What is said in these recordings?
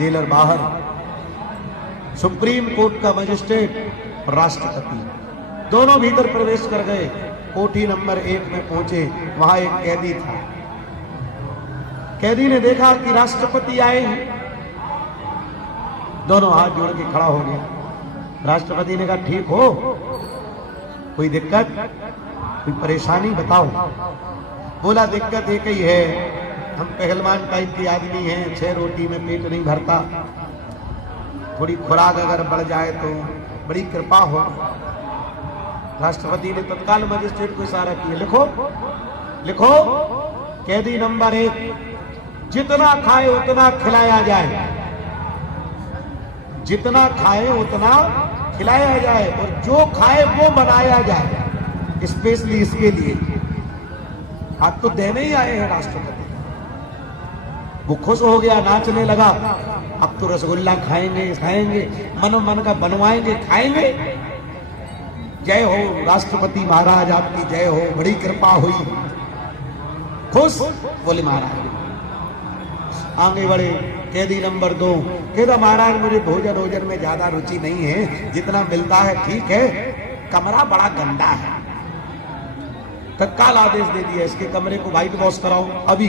Jailer बाहर, supreme court का magistrate, राष्ट्रपति, दोनों भीतर प्रवेश कर गए। कोठी नंबर 1 में पहुंचे, वहां एक कैदी था। कैदी ने देखा कि राष्ट्रपति आए हैं, दोनों हाथ जोड़ के खड़ा हो गया। राष्ट्रपति ने कहा, ठीक हो, कोई दिक्कत, कोई परेशानी बताओ। बोला, दिक्कत एक ही है, हम पहलवान टाइप के आदमी हैं, 6 रोटी में पेट नहीं भरता, थोड़ी खुराक अगर बढ़ जाए तो बड़ी कृपा हो। राष्ट्रपति ने तत्काल मजिस्ट्रेट को इशारा किया, लिखो लिखो, कैदी नंबर 1, जितना खाए उतना खिलाया जाए, जितना खाए उतना खिलाया जाए, और जो खाए वो बनाया जाए स्पेशली इसके लिए। आज तो देने ही आए हैं राष्ट्रपति। वो खुश हो गया, नाचने लगा। अब तो रसगुल्ला खाएंगे खाएंगे, मनो मन का बनवाएंगे खाएंगे। जय हो राष्ट्रपति महाराज, आपकी जय हो, बड़ी कृपा हुई। खुश, बोले महाराज। आगे बढ़े, कैदी नंबर 2, कहता महाराज मुझे भोजन में ज्यादा रुचि नहीं है, जितना मिलता है ठीक है, कमरा बड़ा गंदा है। तत्काल आदेश दे दिया, इसके कमरे को व्हाइट वॉश कराओ, अभी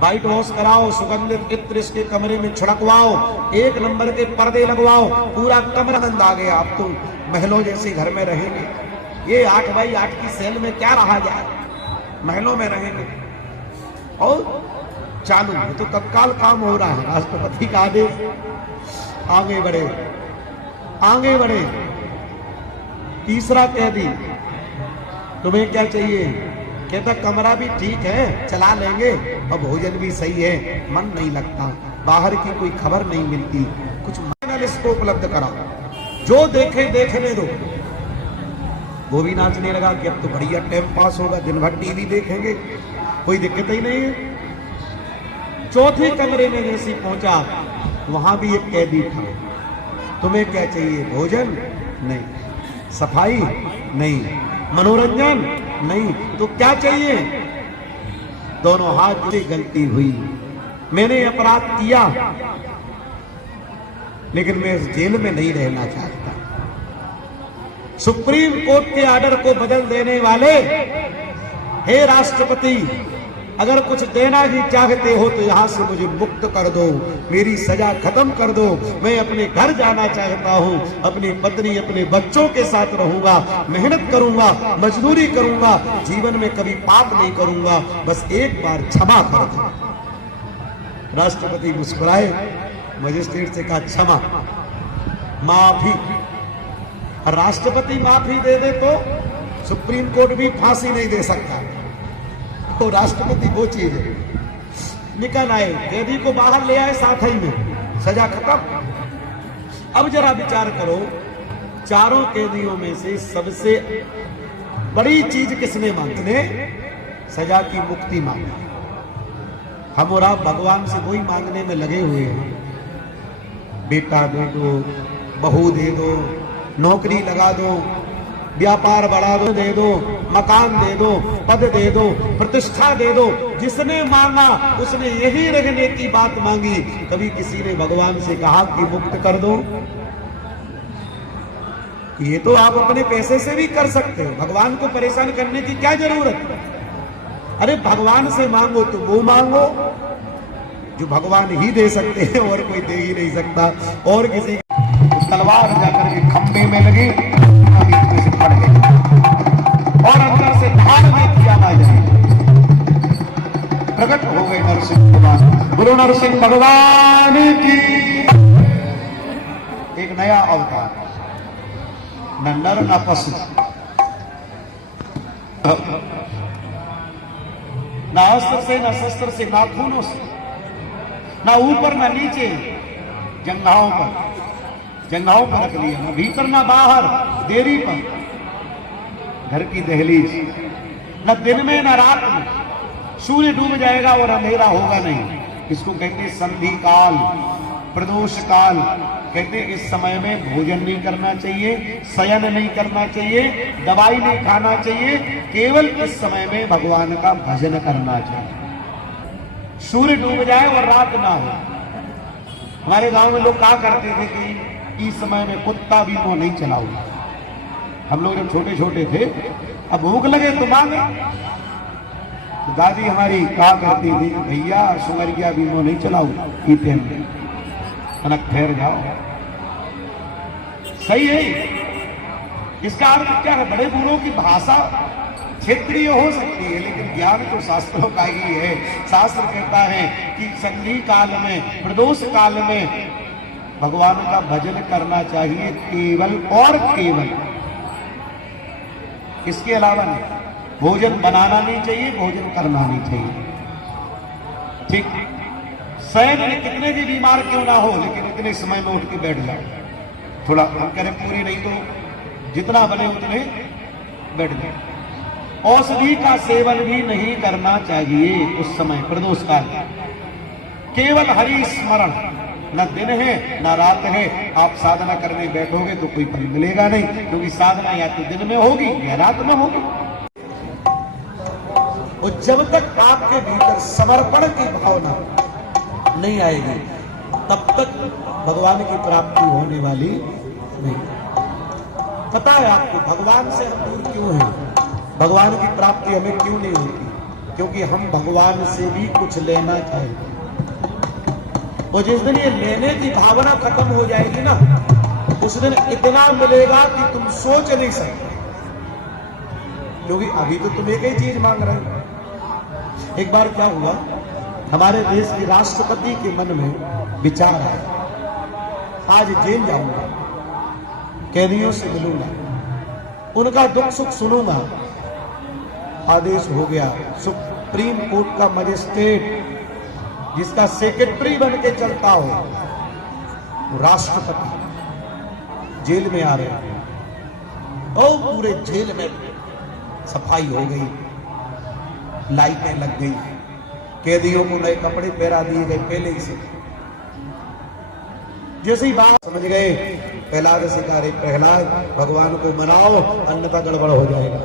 व्हाइट वॉश कराओ, सुगंधित इत्र इसके कमरे में छिड़कवाओ, 1 नंबर के पर्दे लगवाओ, पूरा कमरा आनंद आ गया। अब तो महलों जैसे घर में रहेंगे। ये 8 बाई 8 की सेल में क्या रहा जाए, महलों में रहेंगे। और चालू है तो तत्काल काम हो रहा है, राष्ट्रपति का आदेश। आगे बढ़े, आगे बढ़े। तीसरा कैदी, तुम्हें क्या चाहिए? कहता कमरा भी ठीक है, चला लेंगे, और भोजन भी सही है, मन नहीं लगता, बाहर की कोई खबर नहीं मिलती, कुछ इसको उपलब्ध कराओ, जो देखे देखने दो। वो भी नाचने लगा कि अब तो बढ़िया टाइम पास होगा, दिन भर टीवी देखेंगे, कोई दिक्कत ही नहीं है। चौथे कमरे में जैसे पहुंचा, वहां भी एक कैदी था। तुम्हें क्या चाहिए? भोजन नहीं, सफाई नहीं, मनोरंजन नहीं, तो क्या चाहिए? दोनों हाथ से गलती हुई, मैंने अपराध किया, लेकिन मैं इस जेल में नहीं रहना चाहता। सुप्रीम कोर्ट के ऑर्डर को बदल देने वाले, हे राष्ट्रपति, अगर कुछ देना ही चाहते हो तो यहां से मुझे मुक्त कर दो, मेरी सजा खत्म कर दो, मैं अपने घर जाना चाहता हूं, अपनी पत्नी अपने बच्चों के साथ रहूंगा, मेहनत करूंगा, मजदूरी करूंगा, जीवन में कभी पाप नहीं करूंगा, बस एक बार क्षमा कर दो। राष्ट्रपति मुस्कुराए, मजिस्ट्रेट से कहा क्षमा, माफी। राष्ट्रपति माफी दे दे तो सुप्रीम कोर्ट भी फांसी नहीं दे सकता। तो राष्ट्रपति वो चीज है। निकल आए, कैदी को बाहर ले आए, साथ ही में सजा खत्म। अब जरा विचार करो, चारों कैदियों में से सबसे बड़ी चीज किसने मांगी? ने सजा की मुक्ति मांगी। हम और आप भगवान से वही मांगने में लगे हुए हैं, बेटा दे दो, बहू दे दो, नौकरी लगा दो, व्यापार बढ़ा दो, दे दो, मकान दे दो, पद दे दो, प्रतिष्ठा दे दो। जिसने मांगा उसने यही रहने की बात मांगी। कभी किसी ने भगवान से कहा कि मुक्त कर दो? ये तो आप अपने पैसे से भी कर सकते हो, भगवान को परेशान करने की क्या जरूरत है? अरे भगवान से मांगो तो वो मांगो जो भगवान ही दे सकते हैं, और कोई दे ही नहीं सकता। और किसी तलवार जाकर के खंभे में लगी, से फट गई, और अंदर से धार में किया ना जाए, प्रकट हो गए नरसिंह भगवान। गुरु नरसिंह भगवान की एक नया अवतार, न नर न पशु, न अस्त्र से, न शस्त्र से, नाखूनों से, न ऊपर न नीचे, जंघाओं पर रख लिया, न भीतर न बाहर, देरी पर, घर की दहलीज, न दिन में न रात में, सूर्य डूब जाएगा और अंधेरा होगा नहीं। इसको कहते संधि काल, प्रदोष काल। कहते इस समय में भोजन नहीं करना चाहिए, शयन नहीं करना चाहिए, दवाई नहीं खाना चाहिए, केवल इस समय में भगवान का भजन करना चाहिए। सूर्य डूब जाए और रात ना हो। हमारे गांव में लोग कहा करते थे कि इस समय में कुत्ता भी मुंह नहीं चलाऊंगा। हम लोग जब छोटे छोटे थे, अब भूख लगे तो मांगे, तो दादी हमारी कहा करती थी भैया सुमरिया भी मुंह नहीं चलाऊंगा, पीते हम कनक ठहर जाओ। सही है। इसका अर्थ क्या है? बड़े बूढ़ों की भाषा क्षेत्रीय हो सकती है, लेकिन ज्ञान तो शास्त्रों का ही है। शास्त्र कहता है कि संधि काल में, प्रदोष काल में भगवान का भजन करना चाहिए, केवल और केवल, इसके अलावा नहीं। भोजन बनाना नहीं चाहिए, भोजन करना नहीं चाहिए। ठीक, शयन में कितने भी बीमार क्यों ना हो, लेकिन इतने समय में उठ के बैठ जाए। थोड़ा हम करें पूरी नहीं तो जितना बने उतने बैठ जाए। औषधि का सेवन भी नहीं करना चाहिए उस समय प्रदोष काल। केवल हरि स्मरण, न दिन है न रात है। आप साधना करने बैठोगे तो कोई फल मिलेगा नहीं, क्योंकि साधना या तो दिन में होगी या रात में होगी। और जब तक आपके भीतर समर्पण की भावना नहीं आएगी, तब तक भगवान की प्राप्ति होने वाली नहीं। पता है आपको भगवान से हम दूर क्यों हैं? भगवान की प्राप्ति हमें क्यों नहीं होती? क्योंकि हम भगवान से भी कुछ लेना चाहते हैं। और जिस दिन ये लेने की भावना खत्म हो जाएगी ना, उस दिन इतना मिलेगा कि तुम सोच नहीं सकते। क्योंकि अभी तो तुम एक ही चीज मांग रहे हो। एक बार क्या हुआ, हमारे देश के राष्ट्रपति के मन में विचार आया, आज जेल जाऊंगा, कैदियों से मिलूंगा, उनका दुख सुख सुनूंगा। आदेश हो गया, सुप्रीम कोर्ट का मजिस्ट्रेट जिसका सेक्रेटरी बन के चलता हो, राष्ट्रपति जेल में आ रहे हैं। और पूरे जेल में सफाई हो गई, लाइटें लग गई, कैदियों को नए कपड़े पहरा दिए गए पहले ही से। जैसे ही बात समझ गए, प्रहलाद से कहा, प्रहलाद भगवान को मनाओ अन्यथा गड़बड़ हो जाएगा,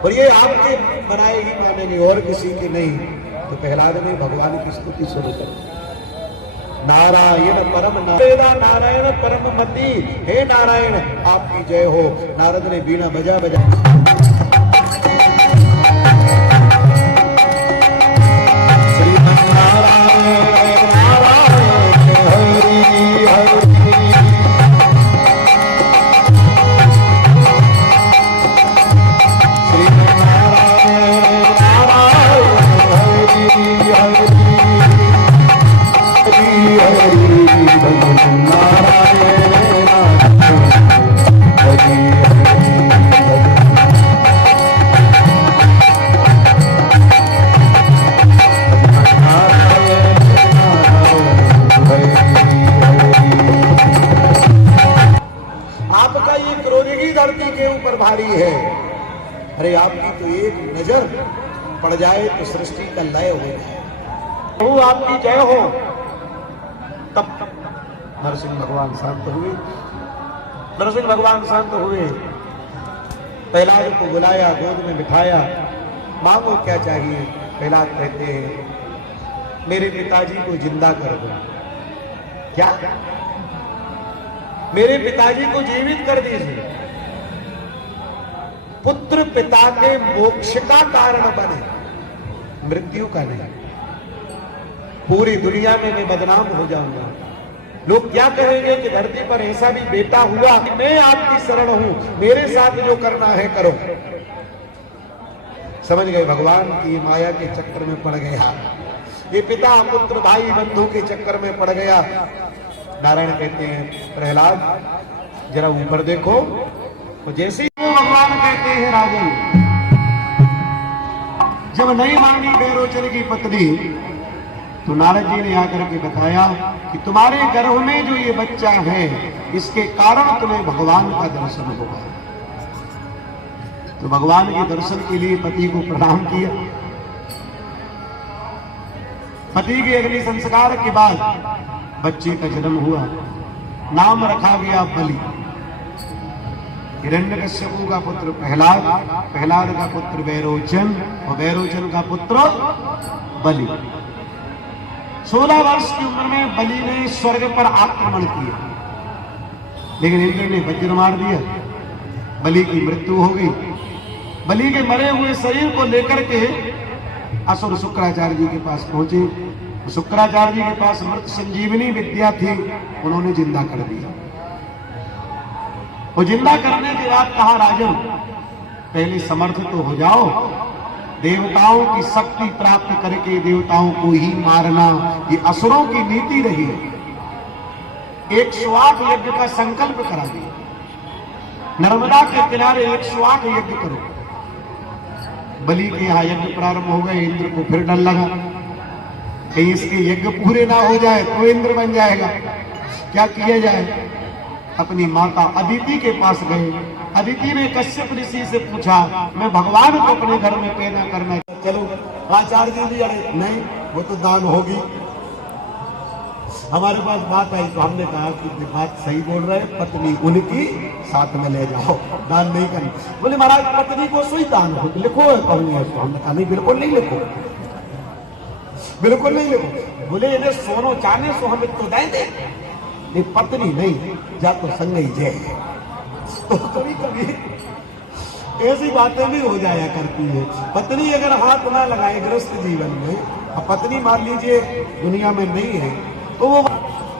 और ये आपके बनाए ही मानेंगे और किसी की नहीं। तो प्रहलाद ने भगवान की स्तुति शुरू कर, नारायण परम नारायण परम मति, हे नारायण आपकी जय हो। नारद ने बीना बजा बजा भारी है। अरे आपकी तो एक नजर पड़ जाए तो सृष्टि का लय हो जाए। प्रभु आपकी जय हो। तब नरसिंह भगवान शांत हुए। नरसिंह भगवान शांत हुए, प्रहलाद को बुलाया, गोद में बिठाया, मांगो क्या चाहिए। प्रहलाद कहते हैं मेरे पिताजी को जिंदा कर दो। क्या? मेरे पिताजी को जीवित कर दीजिए। पुत्र पिता के मोक्ष का कारण बने, मृत्यु का नहीं। पूरी दुनिया में मैं बदनाम हो जाऊंगा। लोग क्या कहेंगे कि धरती पर ऐसा भी बेटा हुआ कि मैं आपकी शरण हूं, मेरे साथ जो करना है करो। समझ गए भगवान की माया के चक्कर में पड़ गया। ये पिता पुत्र भाई बंधु के चक्कर में पड़ गया। नारायण कहते हैं प्रहलाद जरा ऊपर देखो। तो जैसे ही भगवान कहते हैं राजन, जब नहीं मानी बेरोचन की पत्नी, तो नारद जी ने आकर के बताया कि तुम्हारे गर्भ में जो ये बच्चा है, इसके कारण तुम्हें भगवान का दर्शन होगा। तो भगवान के दर्शन के लिए पति को प्रणाम किया। पति के अग्नि संस्कार के बाद बच्चे का जन्म हुआ। नाम रखा गया बलि। हिरण्यकश्यपु का पुत्र प्रहलाद, प्रहलाद का पुत्र वैरोचन, और वैरोचन का पुत्र बलि। 16 वर्ष की उम्र में बलि ने स्वर्ग पर आक्रमण किया, लेकिन इंद्र ने वज्र मार दिया, बलि की मृत्यु हो गई। बलि के मरे हुए शरीर को लेकर के असुर शुक्राचार्य जी के पास पहुंचे। शुक्राचार्य जी के पास मृत संजीवनी विद्या थी, उन्होंने जिंदा कर दिया। और जिंदा करने के बाद कहा, राजन पहले समर्थ तो हो जाओ, देवताओं की शक्ति प्राप्त करके देवताओं को ही मारना ये असुरों की नीति रही है। 108 यज्ञ का संकल्प करा दिया, नर्मदा के किनारे 108 यज्ञ करो। बलि के यहां यज्ञ प्रारंभ हो गए। इंद्र को फिर डर लगा कहीं इसके यज्ञ पूरे ना हो जाए तो इंद्र बन जाएगा, क्या किया जाए। अपनी माता अदिति के पास गए। अदिति ने कश्यप ऋषि से पूछा, मैं भगवान को अपने घर में पैदा करना, चलो। आचार्य जी अरे नहीं, वो तो दान होगी। हमारे पास बात आई तो हमने कहा कि बात सही बोल रहे, पत्नी उनकी साथ में ले जाओ, दान नहीं करनी। बोले महाराज पत्नी को सोई दान हो, लिखो कहूंगे। तो हमने कहा नहीं, बिल्कुल नहीं लिखो, बिल्कुल नहीं लिखो। बोले इन्हें सोनो चाहने सो हमें तो देंगे, नहीं पत्नी नहीं, जा तो संग ही जय। तो कभी कभी ऐसी बातें भी हो जाया करती है। पत्नी अगर हाथ ना लगाए गृहस्थ जीवन में, अब पत्नी मान लीजिए दुनिया में नहीं है तो वो,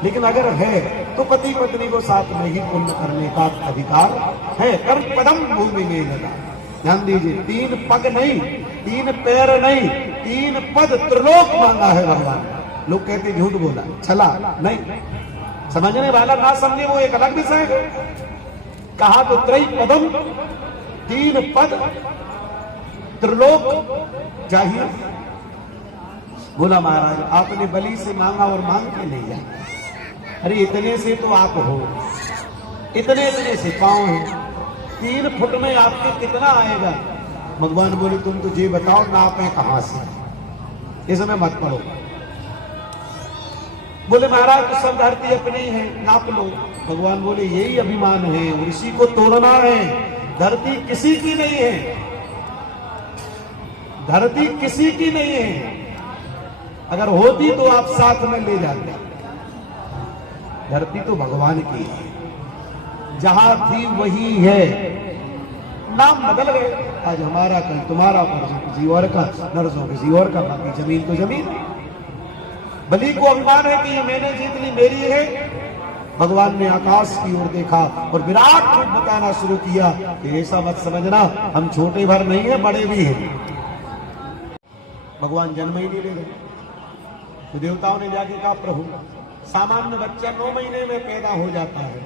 लेकिन अगर है तो पति पत्नी को साथ में ही पुण्य करने का अधिकार है। कर पदम भूमि में लगा, ध्यान दीजिए, 3 पग नहीं, 3 पैर नहीं, 3 पद त्रिलोक मांगा है भगवान। लोग कहते झूठ बोला, छला नहीं, समझने वाला ना समझे वो एक अलग विषय है। कहा तो त्रय पदम, 3 पद त्रिलोक चाहिए। बोला महाराज आपने बलि से मांगा और मांग के नहीं जाए। अरे इतने से तो आप हो, इतने इतने से पांव हैं, 3 फुट में आपके कितना आएगा। भगवान बोले तुम तो ये बताओ नापे कहां से, इसमें मत पड़ो। बोले महाराज तो सब धरती अपनी है, नाप लो। भगवान बोले यही अभिमान है, ऋषि को तोड़ना है। धरती किसी की नहीं है, धरती किसी की नहीं है। अगर होती तो आप साथ में ले जाते। धरती तो भगवान की है, जहां थी वही है। नाम बदल गए, आज हमारा कल तुम्हारा, परसों किसी और का, नरसों किसी और का, बाकी जमीन तो जमीन है। बलि को अभिमान है कि ये मैंने जीत ली, मेरी है। भगवान ने आकाश की ओर देखा और विराट रूप बताना शुरू किया कि ऐसा मत समझना हम छोटे भर नहीं है, बड़े भी हैं। भगवान जन्म ही नहीं ले रहे। तो देवताओं ने जाके कहा प्रभु सामान्य बच्चा 9 महीने में पैदा हो जाता है,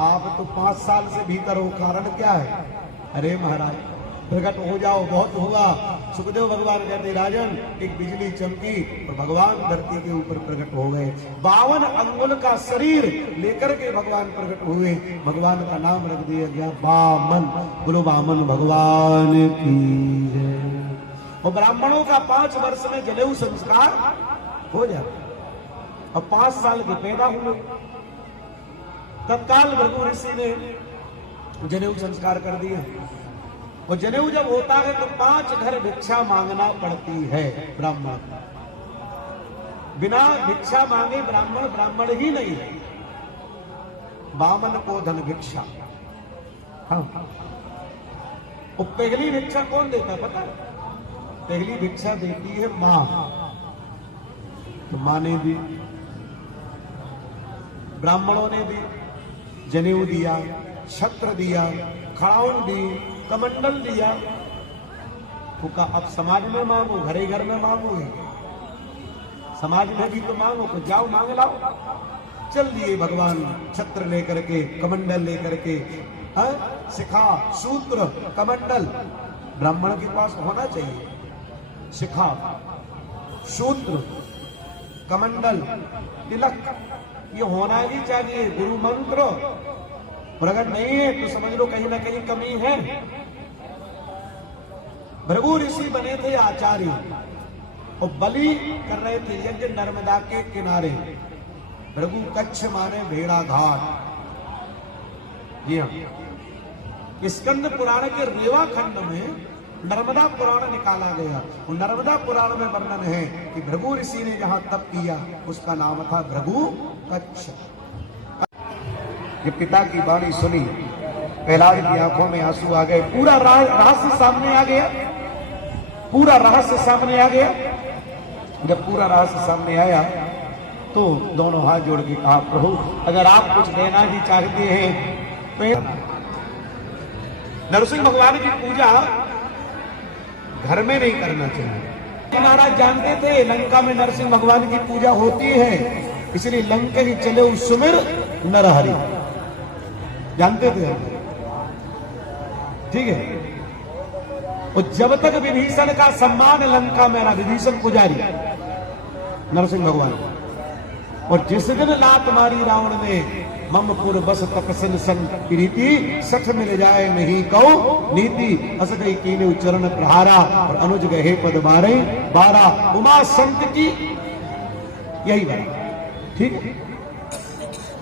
आप तो 5 साल से भीतर हो, कारण क्या है। अरे महाराज प्रकट हो जाओ, बहुत हुआ। सुखदेव भगवान कहते राजन एक बिजली चमकी और भगवान धरती के ऊपर प्रकट हो गए। 52 अंगुल का शरीर लेकर के भगवान प्रकट हुए। भगवान का नाम रख दिया गया वामन। बोलो वामन भगवान की जय। और ब्राह्मणों का 5 वर्ष में जनेऊ संस्कार हो जाता और 5 साल के पैदा हुए। तत्काल भृगु ऋषि ने जनेऊ संस्कार कर दिया। और जनेऊ जब होता है तो 5 घर भिक्षा मांगना पड़ती है ब्राह्मण। बिना भिक्षा मांगे ब्राह्मण ब्राह्मण ही नहीं है। वामन को धन भिक्षा। हाँ, और पहली भिक्षा कौन देता पता है? पहली भिक्षा देती है मां। तो मां ने दी, ब्राह्मणों ने दी, जनेऊ दिया, छत्र दिया, खड़ाउन दी, कमंडल दिया। तो कहा अब समाज में मांगो, घरे घर में मांगोगे, समाज में भी तो मांगो, तो जाओ मांग लाओ। चल दिए भगवान छत्र लेकर के, कमंडल लेकर के, शिखा, सूत्र, कमंडल ब्राह्मण के पास होना चाहिए। शिखा, सूत्र, कमंडल, तिलक ये होना ही चाहिए। गुरु मंत्र प्रकट नहीं है तो समझ लो कहीं ना कहीं कमी है। भृगु ऋषि बने थे आचार्य और बलि कर रहे थे यज्ञ नर्मदा के किनारे। भृगु कच्छ माने भेड़ा घाट। जी हाँ, स्कंद पुराण के रेवा खंड में नर्मदा पुराण निकाला गया। और नर्मदा पुराण में वर्णन है कि भृगु ऋषि ने जहां तप किया उसका नाम था भृगु कच्छ। जब पिता की वाणी सुनी प्रहलाद की आंखों में आंसू आ गए, पूरा रहस्य सामने आ गया, पूरा रहस्य सामने आ गया। जब पूरा रहस्य सामने आया तो दोनों हाथ जोड़ के कहा, प्रभु अगर आप कुछ देना भी चाहते हैं तो नरसिंह भगवान की पूजा घर में नहीं करना चाहिए। महाराज जानते थे लंका में नरसिंह भगवान की पूजा होती है, इसलिए लंका की चले उस सुमिर नरहरि, जानते थे, ठीक है। और जब तक विभीषण का सम्मान लंका में रहा, विभीषण पुजारी नरसिंह भगवान, और जिस दिन लात मारी रावण ने, ममपुर बस तपसन सन प्रीति सठ मिल जाए नहीं कौ नीति, अस गई कीने उच्चरण प्रहारा और अनुज गहे पद बारे बारा, उमा संत की यही बात, ठीक है।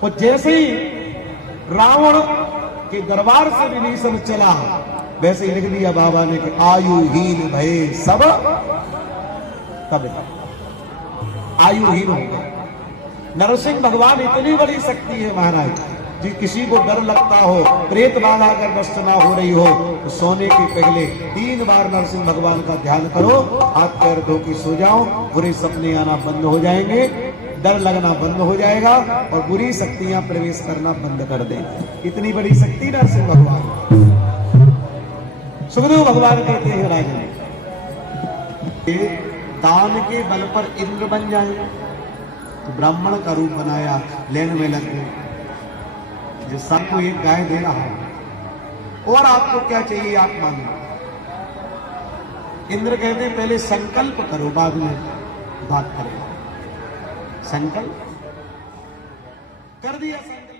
और जैसे ही रावण के दरबार से विभीषण चला, वैसे ही लिख दिया बाबा ने कि आयुहीन भय सब, तब आयुहीन हो गया। नरसिंह भगवान इतनी बड़ी शक्ति है महाराज जी, किसी को डर लगता हो, प्रेत बाधा अगर नष्ट ना हो रही हो तो सोने के पहले 3 बार नरसिंह भगवान का ध्यान करो, हाथ पैर धो के सो जाओ, बुरे सपने आना बंद हो जाएंगे, डर लगना बंद हो जाएगा और बुरी शक्तियां प्रवेश करना बंद कर देंगे। इतनी बड़ी शक्ति नरसिंह भगवान। सुखदेव भगवान कहते हैं राजन, दान के बल पर इंद्र बन जाए, तो ब्राह्मण का रूप बनाया, लेन में लग गए, जिस सबको एक गाय दे रहा है, और आपको क्या चाहिए आप मांगो। इंद्र कहते हैं पहले संकल्प करो, बाद में बात करें। संकल्प कर दिया, संकल्प